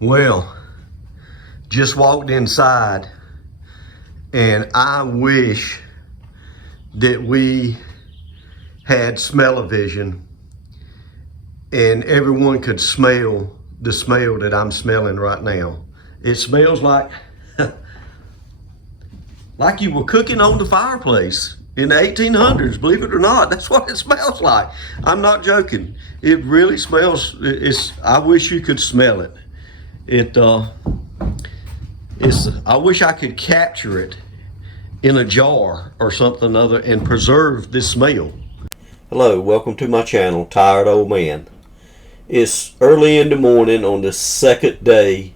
Well, just walked inside and I wish that we had smell-o-vision and everyone could smell the smell that I'm smelling right now. It smells like like you were cooking on the fireplace in the 1800s, believe it or not. That's what it smells like. I'm not joking. It really smells, I wish you could smell it. I wish I could capture it in a jar or something other and preserve this smell. Hello, welcome to my channel, Tired Old Man. It's early in the morning on the second day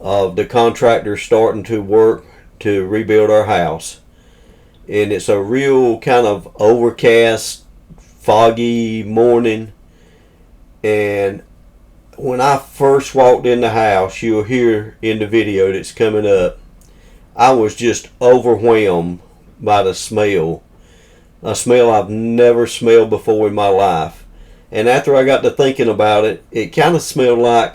of the contractor starting to work to rebuild our house. And it's a real kind of overcast, foggy morning. And when I first walked in the house, you'll hear in the video that's coming up, I was just overwhelmed by the smell. A smell I've never smelled before in my life. And after I got to thinking about it, it kind of smelled like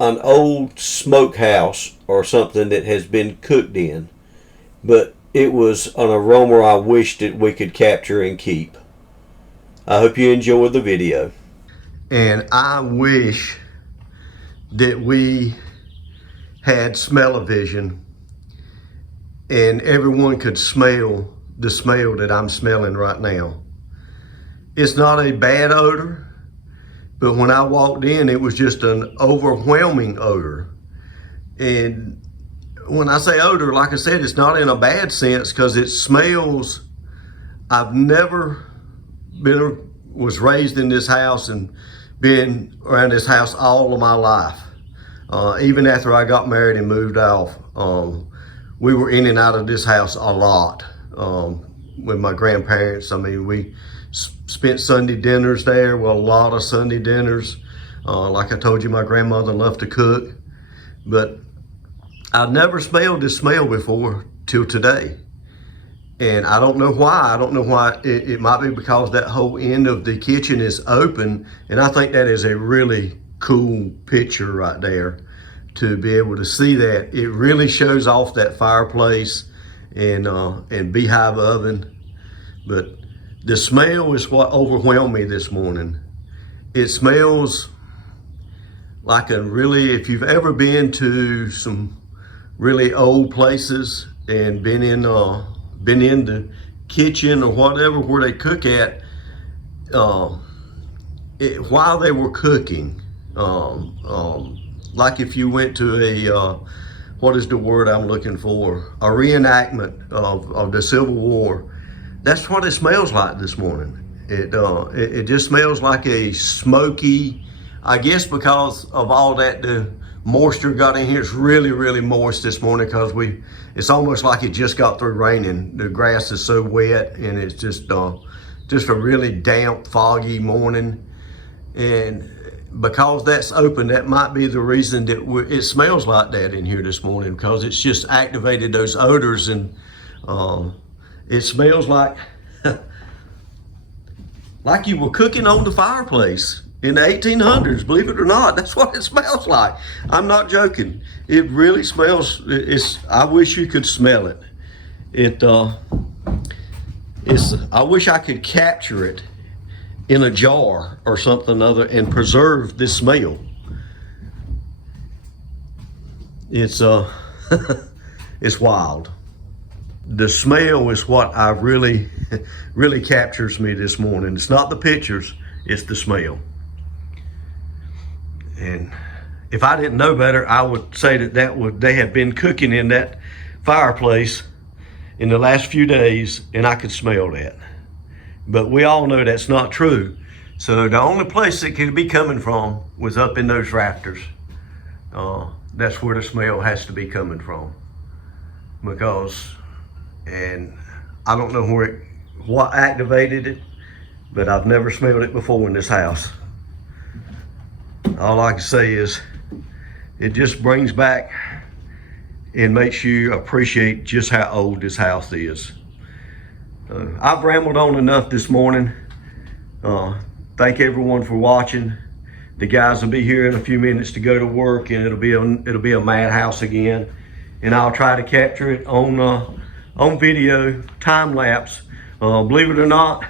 an old smokehouse or something that has been cooked in. But it was an aroma I wish that we could capture and keep. I hope you enjoy the video. And I wish that we had smell-o-vision and everyone could smell the smell that I'm smelling right now. It's not a bad odor, but when I walked in, it was just an overwhelming odor. And when I say odor, like I said, it's not in a bad sense because it smells. I've never was raised in this house and been around this house all of my life. Even after I got married and moved off, we were in and out of this house a lot with my grandparents. I mean, we spent Sunday dinners there, well, a lot of Sunday dinners. Like I told you, my grandmother loved to cook, but I've never smelled this smell before till today. And I don't know why. I don't know why. It might be because that whole end of the kitchen is open. And I think that is a really cool picture right there to be able to see that. It really shows off that fireplace and beehive oven. But the smell is what overwhelmed me this morning. It smells like if you've ever been to some really old places and been in the kitchen or whatever where they cook at, while they were cooking, like if you went to a, what is the word I'm looking for? A reenactment of the Civil War. That's what it smells like this morning. It just smells like a smoky, I guess because of all that the moisture got in here. It's really, really moist this morning because it's almost like it just got through raining. The grass is so wet and it's just a really damp, foggy morning. And because that's open, that might be the reason that it smells like that in here this morning, because it's just activated those odors. And it smells like like you were cooking on the fireplace in the 1800s, believe it or not. That's what it smells like. I'm not joking. It really smells, I wish you could smell it. I wish I could capture it in a jar or something other and preserve this smell. It's it's wild. The smell is what I really captures me this morning. It's not the pictures, it's the smell. And if I didn't know better, I would say that they have been cooking in that fireplace in the last few days, and I could smell that. But we all know that's not true. So the only place it could be coming from was up in those rafters. That's where the smell has to be coming from. And I don't know what activated it, but I've never smelled it before in this house. All I can say is it just brings back and makes you appreciate just how old this house is. I've rambled on enough this morning. Thank everyone for watching. The guys will be here in a few minutes to go to work, and it'll be a madhouse again. And I'll try to capture it on video, time lapse. Believe it or not,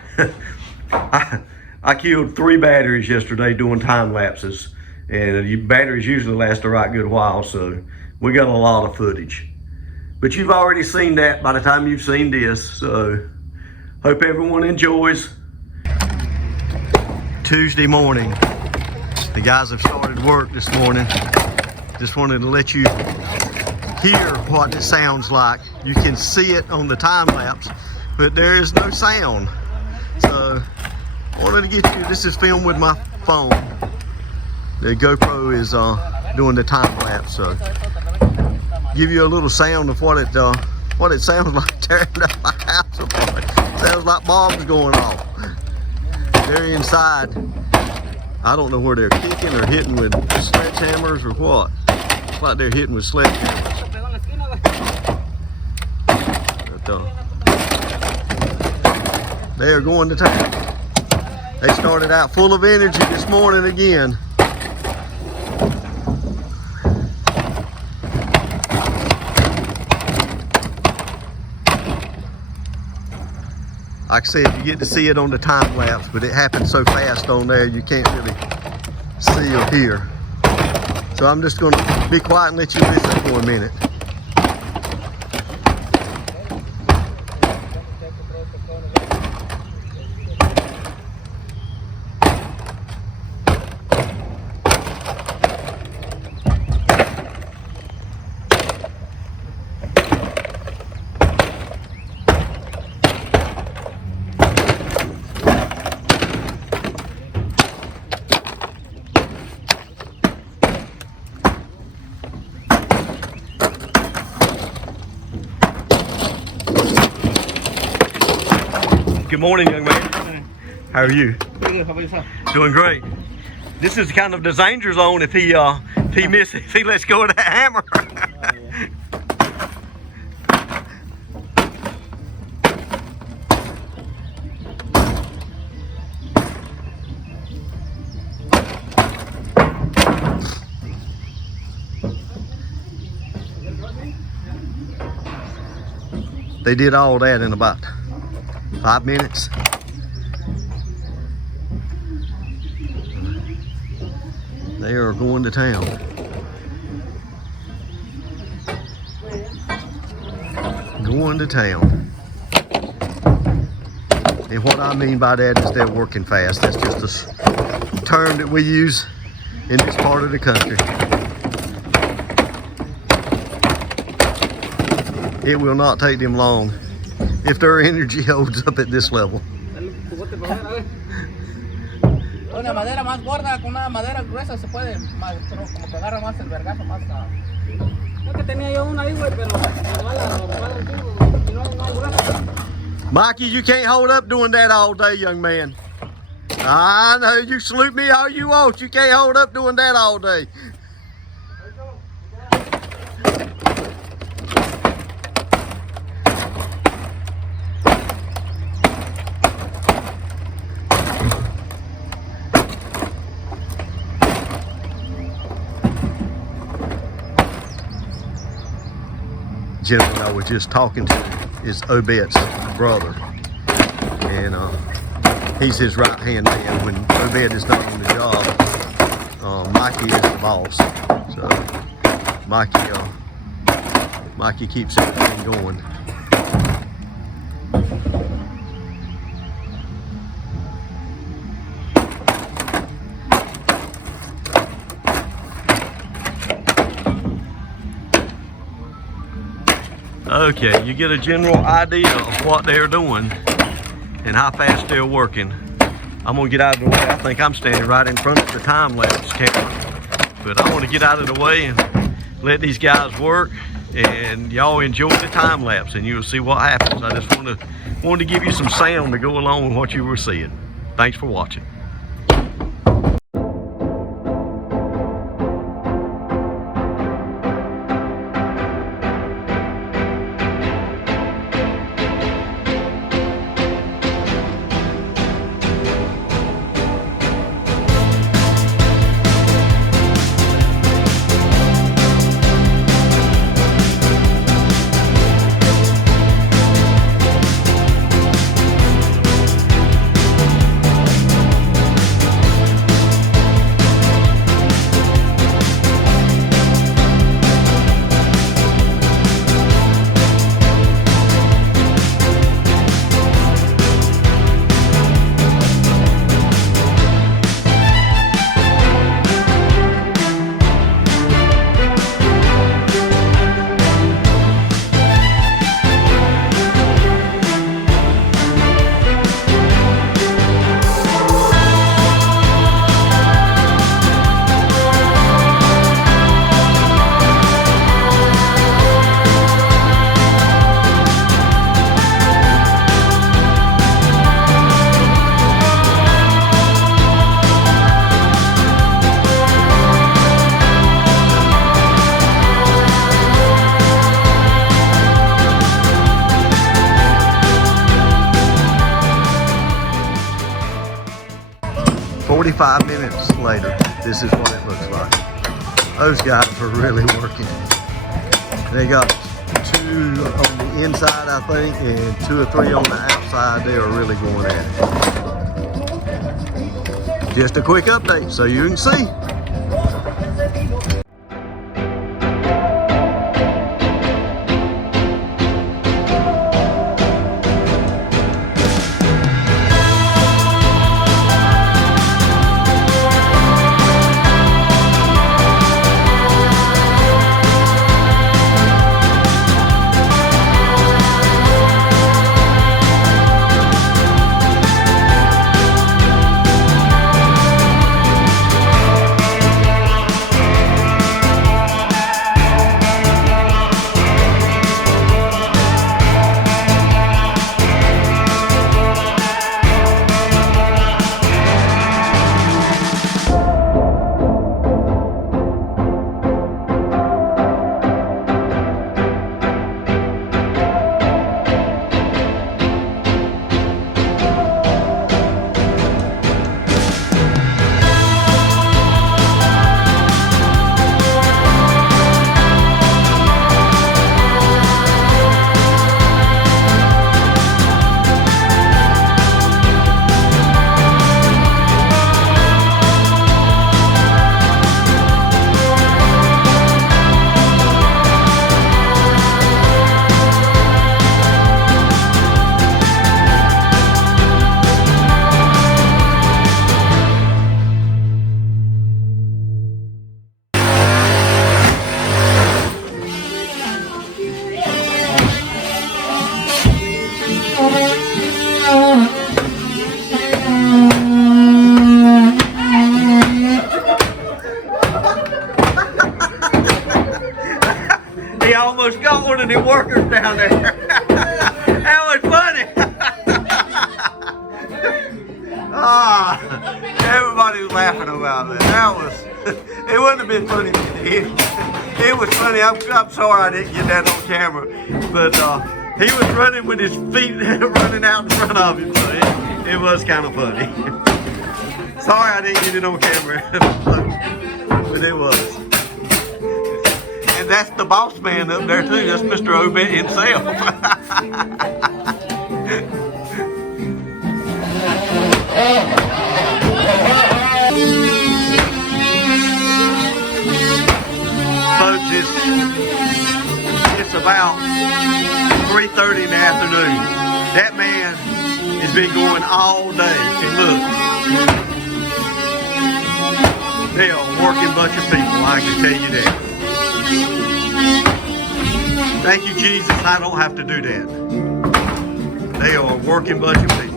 I killed 3 batteries yesterday doing time lapses, and batteries usually last a right good while, so we got a lot of footage. But you've already seen that by the time you've seen this, so hope everyone enjoys. Tuesday morning, the guys have started work this morning. Just wanted to let you hear what it sounds like. You can see it on the time lapse, but there is no sound. So I wanted to get you, this is filmed with my phone. The GoPro is doing the time lapse, so give you a little sound of what it sounds like tearing up my house apart. Sounds like bombs going off. They're inside. I don't know where they're kicking or hitting with sledgehammers or what. It's like they're hitting with sledgehammers. But, they are going to town. They started out full of energy this morning again. Like I said, you get to see it on the time lapse, but it happens so fast on there you can't really see or hear. So I'm just going to be quiet and let you listen for a minute. Good morning, young man. How are you? Good. How about yourself? Doing great. This is kind of the danger zone if he lets go of that hammer. They did all that in about 5 minutes. They are going to town. Going to town. And what I mean by that is they're working fast. That's just a term that we use in this part of the country. It will not take them long if their energy holds up at this level. Una madera más gorda con una madera gruesa se puede, pero como que agarra más el vergazo más. No que tenía yo una ahí, güey, pero no hay gruesa. Mikey, you can't hold up doing that all day, young man. I know, you salute me all you want. You can't hold up doing that all day. Gentleman I was just talking to is Obed's brother, and he's his right hand man when Obed is not on the job. Mikey is the boss, so Mikey keeps everything going. Okay, you get a general idea of what they're doing and how fast they're working. I'm gonna get out of the way. I think I'm standing right in front of the time lapse camera, but I want to get out of the way and let these guys work, and y'all enjoy the time lapse, and you'll see what happens. I just wanted to give you some sound to go along with what you were seeing. Thanks for watching. 25 minutes later, this is what it looks like. Those guys are really working. They got 2 on the inside, I think, and 2 or 3 on the outside. They are really going at it. Just a quick update so you can see. He almost got one of the workers down there. That was funny. Everybody was laughing about that. It wouldn't have been funny if you did. It was funny. I'm sorry I didn't get that on camera. But he was running with his feet running out in front of him. So it was kind of funny. Sorry I didn't get it on camera. But it was. And that's the boss man up there too. That's Mr. Obed himself. Folks, it's about 3:30 in the afternoon. That man has been going all day. And look, they are a working bunch of people, I can tell you that. Thank you, Jesus, I don't have to do that. They are a working bunch of people.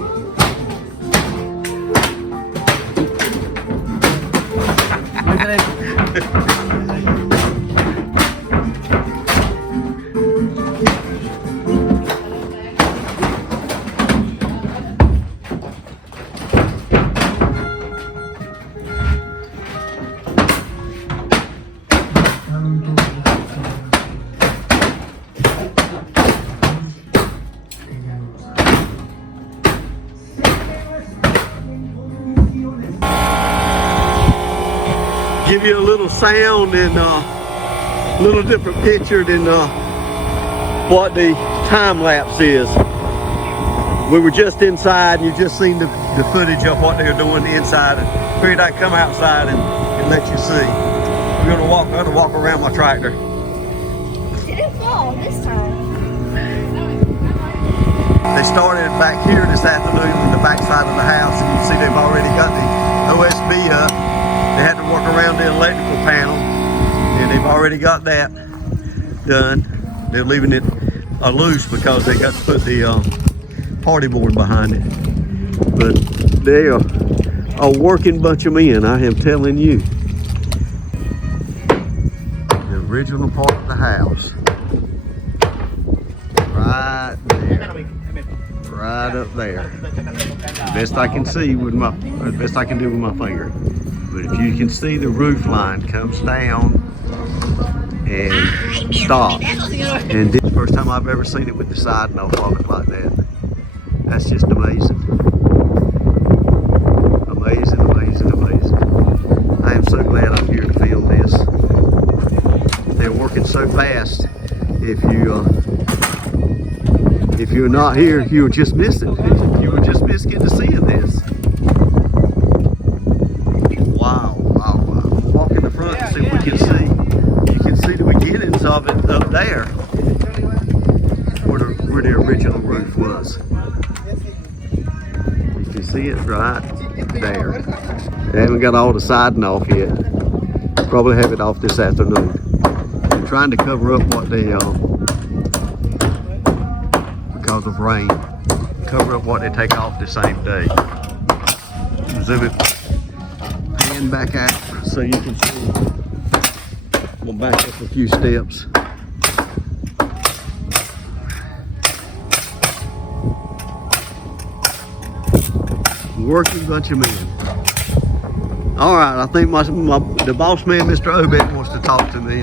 Give you a little sound and a little different picture than what the time lapse is. We were just inside and you just seen the footage of what they were doing inside, and figured I'd come outside and let you see. We're gonna walk around my tractor. It didn't fall this time. They started back here this afternoon in the back side of the house, and you can see they've already got the OSB up. They had to work around the electrical panel, and they've already got that done. They're leaving it loose because they got to put the party board behind it. But they are a working bunch of men, I am telling you. The original part of the house. Right there. Right up there. Best I can see with my, best I can do with my finger. But if you can see, the roof line comes down and stops. And this is the first time I've ever seen it with the side note of it like that. That's just amazing. Amazing, amazing, amazing. working so fast. If you're not here, you'll just miss it. You will just miss getting to seeing this. Wow, wow, wow. We'll walk in the front and see if we can see. You can see the beginnings of it up there, where the original roof was. You can see it right there. They haven't got all the siding off yet. Probably have it off this afternoon. They're trying to cover up what they because of rain. Cover up what they take off the same day. Zoom it, pan back out so you can see. We'll back up a few steps. Working bunch of men. All right, I think the boss man, Mr. Obed, wants to talk to me.